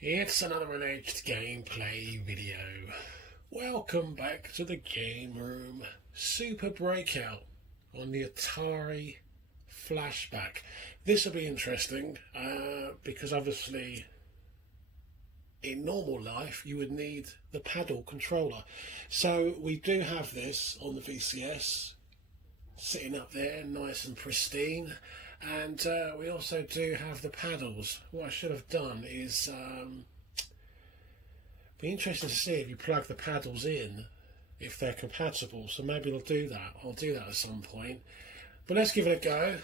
It's another alleged gameplay video. Welcome back to the game room. Super Breakout on the Atari Flashback. This will be interesting because obviously in normal life you would need the paddle controller. So we do have this on the VCS sitting up there nice and pristine, and we also do have the paddles. What I should have done is be interested to see if you plug the paddles in, if they're compatible. So maybe I'll do that at some point, but let's give it a go.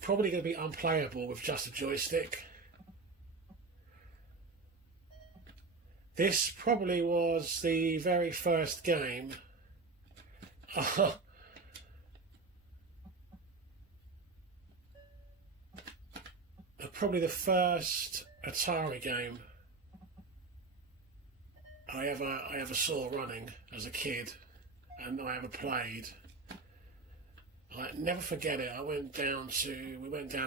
Probably going to be unplayable with just a joystick. This probably was the very first game probably the first Atari game I ever saw running as a kid, and I ever played. I never forget it. We went down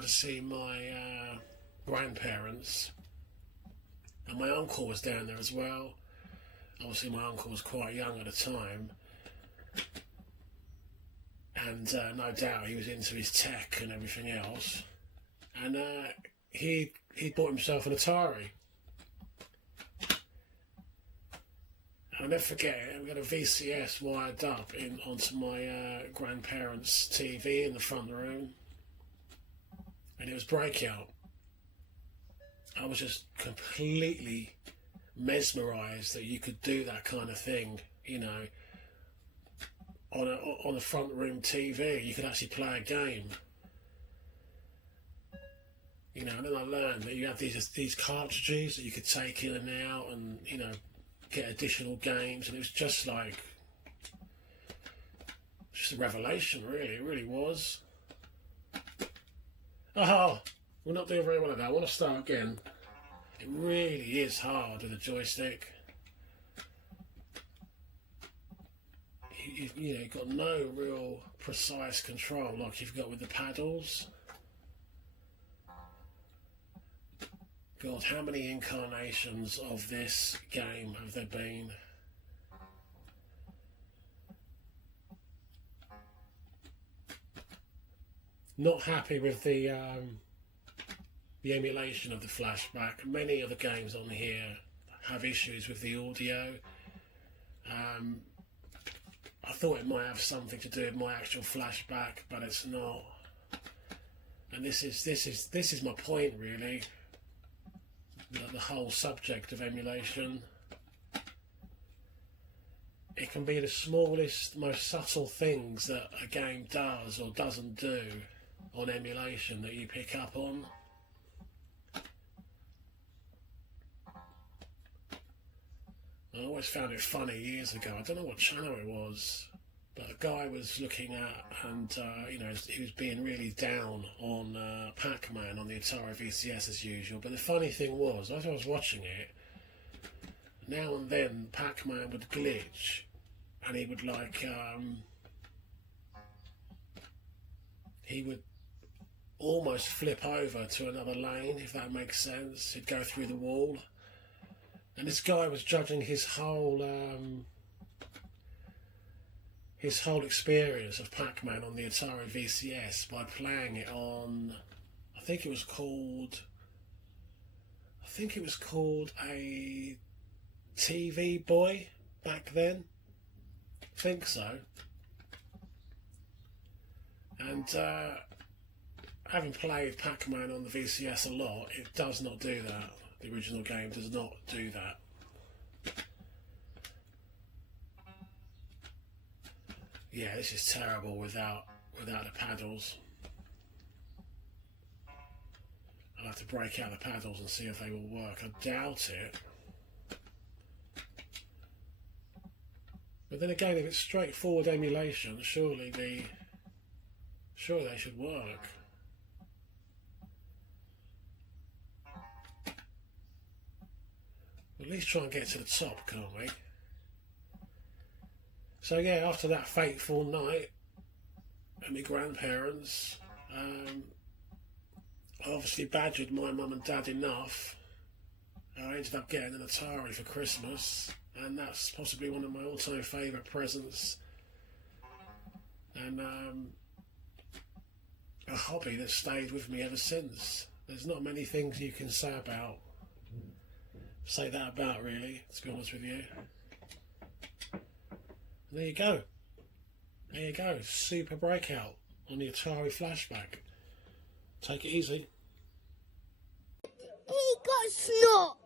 to see my grandparents, and my uncle was down there as well. Obviously my uncle was quite young at the time, and no doubt he was into his tech and everything else, and he bought himself an Atari. I'll never forget it. We got a VCS wired up onto my grandparents' TV in the front room, and it was Breakout. I was just completely mesmerised that you could do that kind of thing, you know, on a front room TV. You could actually play a game. You know, and then I learned that you have these cartridges that you could take in and out, and you know, get additional games, and it was just a revelation, really. It really was. Oh, we're not doing very well at that. I want to start again. It really is hard with a joystick. You know, you've got no real precise control like you've got with the paddles. God, how many incarnations of this game have there been? Not happy with the emulation of the Flashback. Many of the games on here have issues with the audio. I thought it might have something to do with my actual Flashback, but it's not. And this is my point, really. The whole subject of emulation. It can be the smallest, most subtle things that a game does or doesn't do on emulation that you pick up on. I always found it funny years ago. I don't know what channel it was, but a guy was looking at, and you know, he was being really down on Pac-Man on the Atari VCS as usual. But the funny thing was, as I was watching it, now and then Pac-Man would glitch, and he would he would almost flip over to another lane, if that makes sense. He'd go through the wall, and this guy was judging his whole experience of Pac-Man on the Atari VCS by playing it on, I think it was called a TV Boy back then. I think so. And having played Pac-Man on the VCS a lot, it does not do that. The original game does not do that. Yeah, this is terrible without the paddles. I'll have to break out the paddles and see if they will work. I doubt it. But then again, if it's straightforward emulation, surely they should work. At least try and get to the top, can't we? So yeah, after that fateful night and my grandparents. I obviously badgered my mum and dad enough. I ended up getting an Atari for Christmas, and that's possibly one of my all-time favourite presents. And a hobby that stayed with me ever since. There's not many things you can say that about really, to be honest with you. And there you go. There you go. Super Breakout on the Atari Flashback. Take it easy. He got snot.